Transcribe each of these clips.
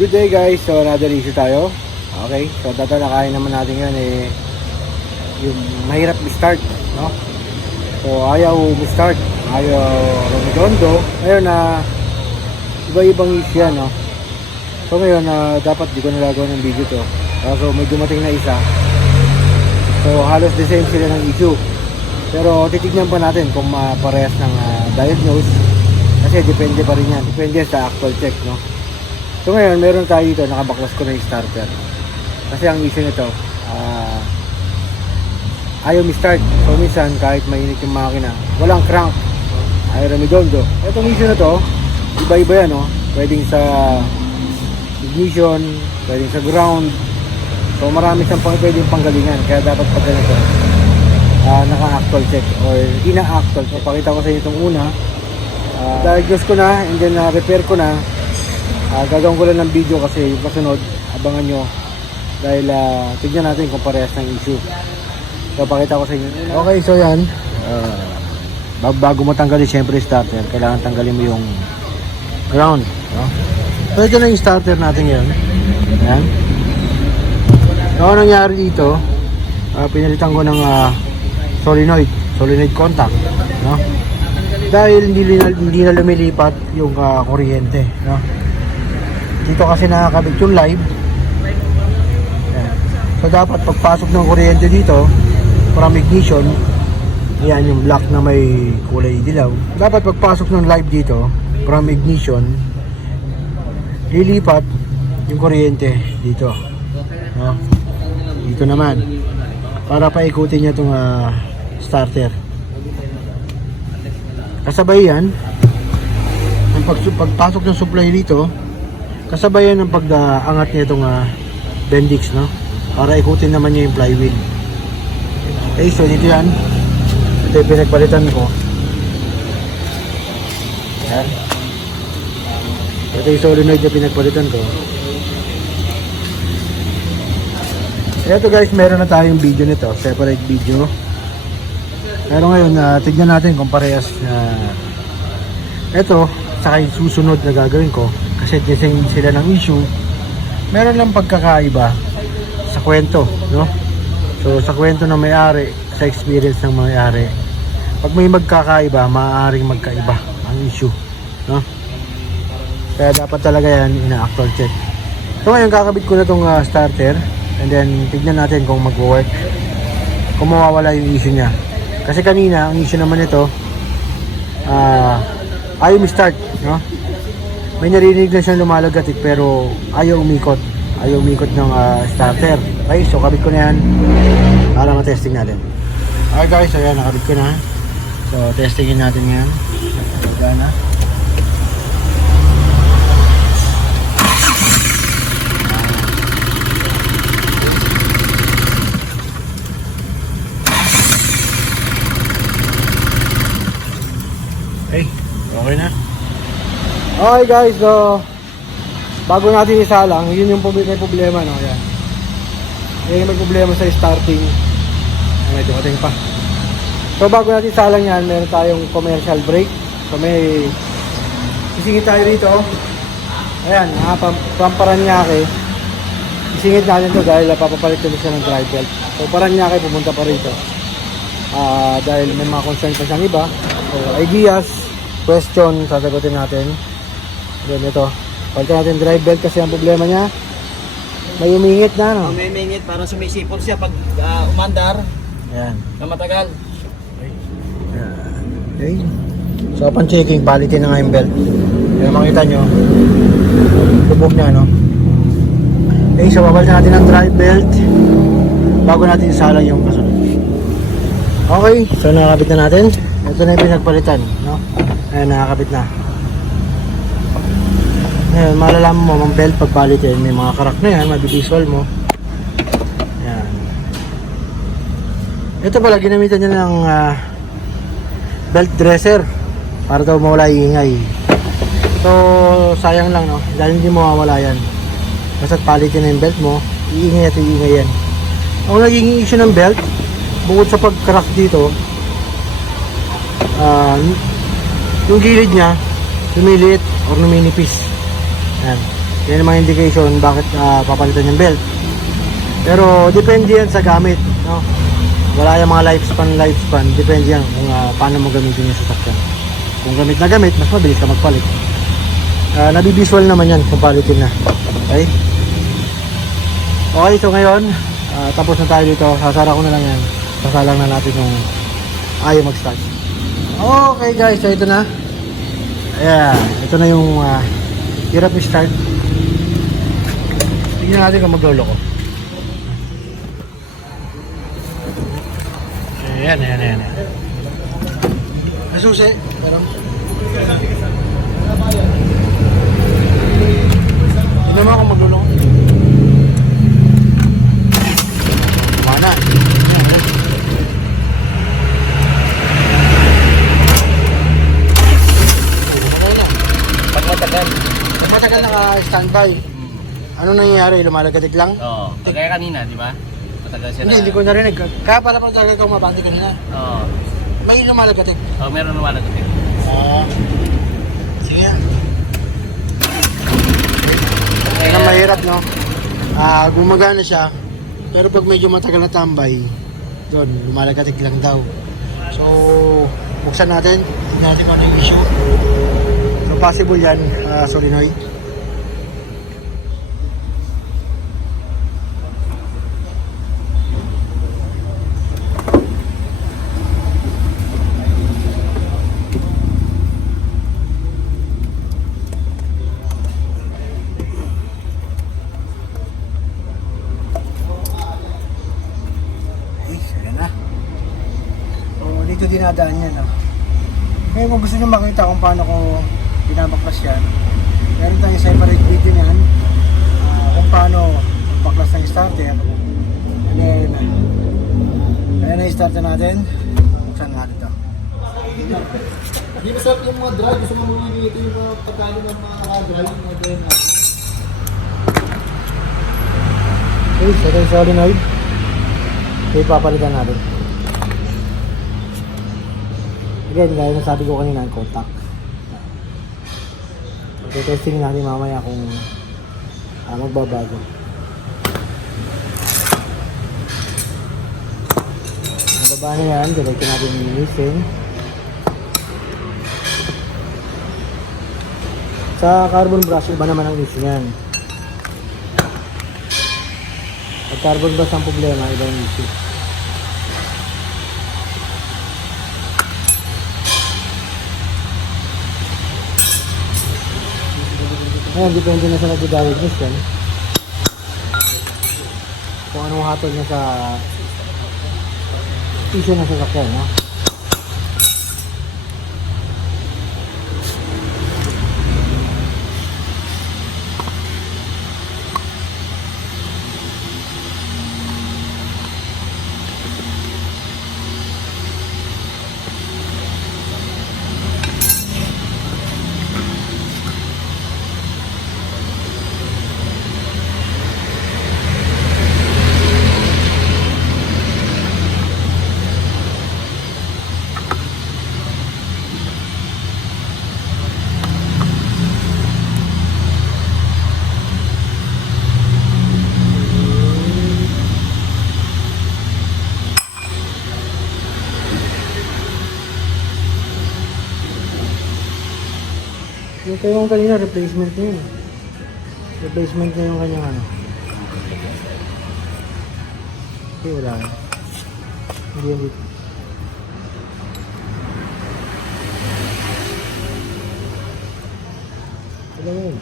Good day guys, so another issue tayo. Okay, so tatalakayin naman natin ngayon yung mahirap i-start, no? So ayaw i-start, ayaw redondo. Ngayon iba-ibang issue yan, no? So ngayon dapat di ko nagagawa ng video to. So may dumating na isa. So halos the same sila ng issue. Pero titignan pa natin kung parehas ng diagnose. Kasi depende pa rin yan, depende sa actual check, no? So ngayon, meron tayo dito, nakabaklas ko na yung starter. Kasi ang issue nito, ayaw mi-start. So minsan, kahit mainit yung makina, walang crank, ayaw redondo. Itong issue na to, iba-iba yan, no? Pwedeng sa ignition, pwedeng sa ground. So marami siyang pwedeng panggalingan. Kaya dapat pag ganito, naka-actual check or ina-actual. So pakita ko sa inyo itong una. Diagnose ko na, and then repair ko na. Gagawin ko lang ng video kasi yung kasunod, abangan nyo dahil tignan natin kung parehas ng issue. So pakita ko sa inyo. Okay, so yan, bago mo tanggalin syempre starter, kailangan tanggalin mo yung ground, no? So ito na yung starter natin ngayon. Yan. So ano nangyari dito, pinalitan ko ng solenoid contact, no? Dahil hindi na lumilipat yung kuryente, no? Dito kasi nakakabit yung live. Ayan. So dapat pagpasok ng kuryente dito from ignition, yan yung black na may kulay dilaw. Dapat pagpasok ng live dito from ignition, lilipat yung kuryente dito, no? Dito naman para paikutin niya itong starter. Kasabay yan ang pagpasok ng supply dito, kasabay yan ang pag-angat niya itong bendix, no? Para ikutin naman niya yung flywheel. Okay, so dito yan. Ito yung pinagpalitan ko. Yan. Ito yung solenoid na pinagpalitan ko. Ito guys, meron na tayong video nito, separate video. Pero ngayon, tignan natin kung parehas ito, saka yung susunod na gagawin ko. Kasi design sila ng issue. Meron lang pagkakaiba sa kwento, no? So sa kwento ng may-ari, sa experience ng may-ari, pag may magkakaiba, maaaring magkaiba ang issue, no? Kaya dapat talaga yan ina-actual check. So ngayon kakabit ko na tong starter, and then tignan natin kung mag-work, kung mawawala yung issue niya. Kasi kanina ang issue naman ito, ayaw mi-start, no? May narinig na siyang lumalagatik pero ayaw umikot ng starter. Okay, so kabit ko na yan para ma-testing natin. Okay guys, so yan, nakabit ko na. So testingin natin yan. Gana. Okay na. Okay guys, so bago natin isalang, yun yung may problema, no? Yan. Yan yung may problema sa starting. May dumating pa. So bago natin isalang yan, meron tayong commercial brake. So may isingit tayo rito. Ayan, from Paranaque. Isingit natin to dahil papapalit ko siya ng drive belt. So Paranaque pumunta pa rito. Dahil may mga concern pa siyang iba. So ideas, question, sasagutin natin. Then ito, palitan natin drive belt kasi ang problema niya, may umingit na, no? May umingit, parang sumisipol siya pag umandar. Yan. Na matagal. Okay. So upon checking, palitin na nga yung belt. Kaya makita nyo, lubog na, no? Okay, so babalitan natin ang drive belt bago natin isalang yung kasunod. Okay, so nakakabit na natin. Ito na yung pinagpalitan, no? Ayan, nakakabit na. Ngayon, malalaman mo ang belt pagpalitin. May mga crack na yan, mabivisual mo. Ayan. Ito pala, ginamitan niya ng belt dresser para daw mawala ingay. So, sayang lang, no? Dahil hindi mawawala yan. Basta't palitin na yung belt mo, iingay at iingay yan. Ang naging issue ng belt, bukod sa pag-crack dito, yung gilid niya lumiliit or numinipis. Yan. Yan ang mga indication bakit papalitan yung belt. Pero depende yan sa gamit, no? Wala yung mga lifespan, depende yan kung paano mo gamitin yung sasakyan. Kung gamit na gamit, mas mabilis ka magpalit. Nabivisual naman yan kung palitin na. Okay? Okay, so ngayon, tapos na tayo dito. Sasara ko na lang yan. Sasalang na natin yung ayaw mag-start. Okay guys, so ito na. Ayan, ito na yung hirap i-start. Tingnan natin kung maglolo ko. Ayan. Nasusi, parang tingnan mo kung maglolo ko. Mana? Pag matagal. Matagal naka-standby. Ano nangyayari? Lumalagatik lang? Oo. Kagaya kanina, di ba? Matagal siya na. Hindi ko narinig. Kaya pala pag talaga ikaw mabandi kanina. Oo. May lumalagatik. Oo, meron lumalagot eh. Sige. Kaya mahirap, no? Gumagana siya. Pero pag medyo matagal na tambay, doon, lumalagatik lang daw. So, buksan natin. Tignan natin kung ano yung issue. So, possible yan, solenoid. Dito dinadaan yan. Ngayon kung gusto nyo makita kung paano ko binabaklas yan, meron tayong separate video yan kung paano baklas ng starter. And then ayan na yung starter natin. Buksan natin ito. Hindi masarap yung mga drive. Gusto mo mga ito yung mga pagkano ng mga drive. Okay, so ito yung solenoid. Okay, papalitan natin. Again, gaya na sabi ko kanina, ang contact. Okay, testing natin mamaya kung magbabago. Nababa na yan, diretso natin linisin. Sa carbon brush, iba naman ang issue niyan. Pag carbon brush ang problema, iba ang issue. Ayan, depende na sa nag-diagnose yan. Kung anong hatol na sa issue na sasakyan, no? Ito yung kanina, replacement niya yun. Replacement niya yung kanyang ano. Okay, wala na. Hindi yan dito. Wala yun.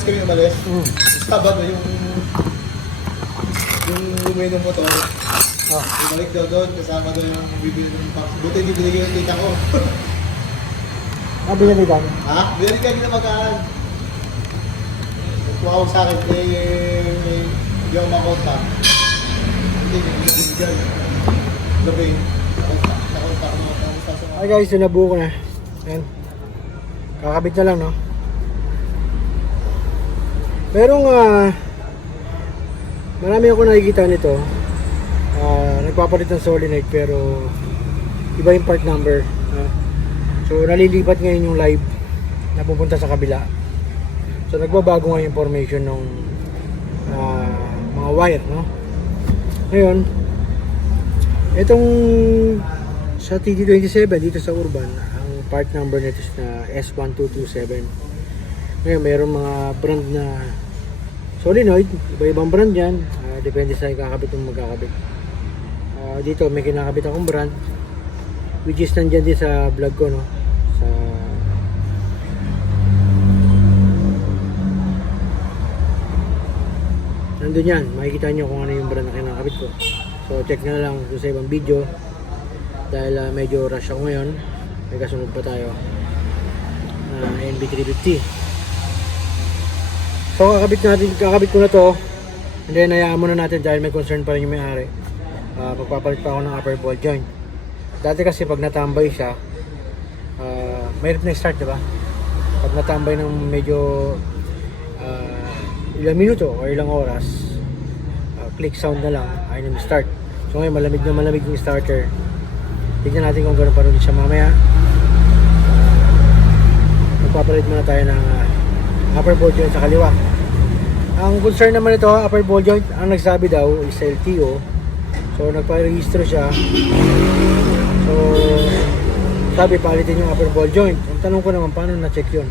Biyernes kami umalis. Mm. Sabado yung lumay ng motor. Oh. Bumalik daw doon, kasama daw yung bibili ng box. Buti hindi binigay yung tita ko. Binalitan. Ha? Binigay kami na magkaan. Tumawag sa akin, hindi ako makontak. Hindi binigay. Gabi, nakontak mo. Hi guys, sinabuo ko na. Ayan. Kakabit na lang, no? Merong marami ako nakikita nito. Nagpapalit ng solenoid pero iba yung part number. So nalilipat ngayon yung live na pupunta sa kabila. So nagbabago nga yung formation ng mga wire, no? Ngayon, itong sa TD27 dito sa Urban, ang part number nito is na S1227. Ngayon, mayroong mga brand na solenoid, iba-ibang brand yan, depende sa ikakabit ng magkakabit. Dito may kinakabit akong brand which is nandyan din sa vlog ko, no? Sa nandun yan, makikita nyo kung ano yung brand na kinakabit ko. So check na lang doon sa ibang video dahil medyo rush ako ngayon, may kasunod pa tayo NB350. So kakabit ko na to, and then hayaan muna natin dahil may concern pa rin yung may-ari. Magpapalit pa ako ng upper ball joint. Dati kasi pag natambay siya, mahirap na start, diba? Pag natambay ng medyo ilang minuto o ilang oras, click sound na lang, ayun yung start. So ngayon malamig na malamig yung starter. Tignan natin kung gano'n pa rin siya mamaya. Magpapalit muna tayo ng upper ball joint sa kaliwa. Ang concern naman ito, upper ball joint, ang nagsabi daw is LTO. So nagpa-register siya. So sabi palitin yung upper ball joint. Ang tanong ko naman, paano na-check yun?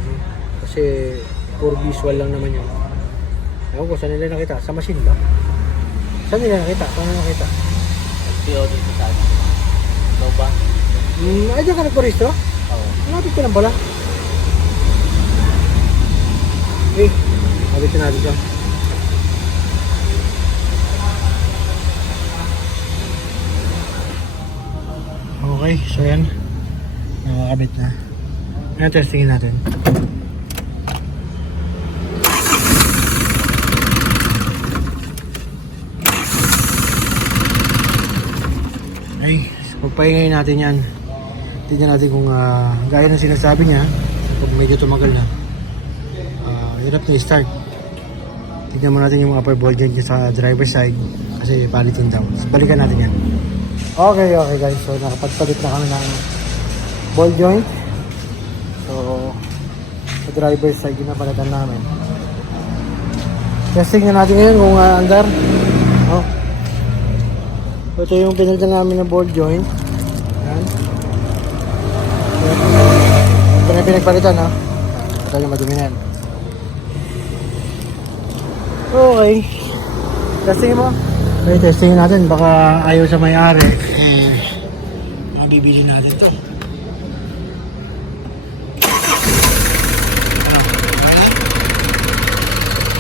Kasi pure visual lang naman yun. Ewan ko, saan nila nakita? Sa machine ba? Saan nila nakita? Paano nakita? LTO dito sa ano. Low ba? Ay, diyan ka nagpa-registro? Oo. Malapit ko lang pala. Okay, kabitin natin siya. Okay, so yan. Nakakabit na. Ngayon, testingin natin. Ay, pagpahingayin natin yan. Tignan natin kung gaya ng sinasabi niya, pag medyo tumagal na, hirap na i-start. Tignan mo natin yung upper ball joint sa driver side kasi palitin daw. Balikan natin yan. Okay guys, so nakapagpalit na kami ng ball joint. So sa driver side ginapalitan namin. Testing na natin ngayon kung andar. Oh. So ito yung pinalitan namin ng ball joint. Yan. Ito na yung pinagpalitan, ha. Ito yung madumi na yan. Okay. Testing mo. Okay, testing natin. Baka ayaw sa may-ari. Mabibili natin ito.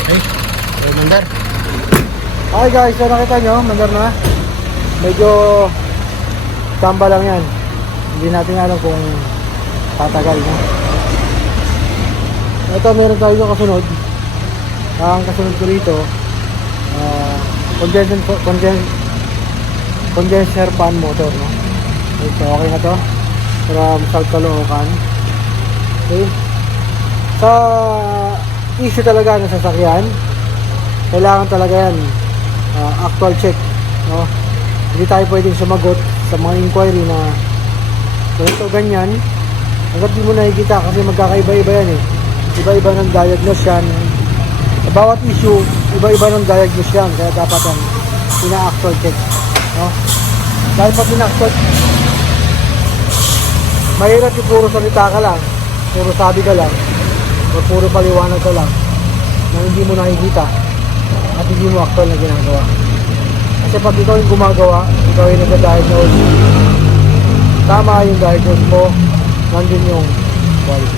Okay, mandar. Okay guys, so nakita nyo, mandar na. Medyo tamba lang yan. Hindi natin alam kung tatagal na. Ito, meron tayo yung kasunod. Ang kasunod ko rito, condenser fan motor, no? So, okay na to from South Caloocan. Okay. Sa issue talaga ng sasakyan, kailangan talaga yan actual check, no? Hindi tayo pwedeng sumagot sa mga inquiry na ganito ganyan hanggat di mo nakikita kasi magkakaiba-iba yan eh. Iba-iba ng diagnose yan. Sa bawat issue, iba-iba ng diagnose yan. Kaya dapat ang ina-actual check, no? Dahil pag ina-actual, mahirap yung puro salita ka lang, puro sabi ka lang, o puro paliwanag ka lang na hindi mo nakikita at hindi mo actual na ginagawa. Kasi pag ikaw yung gumagawa, ikaw yung nag-diagnose, tama yung diagnose mo, nandun yung quality.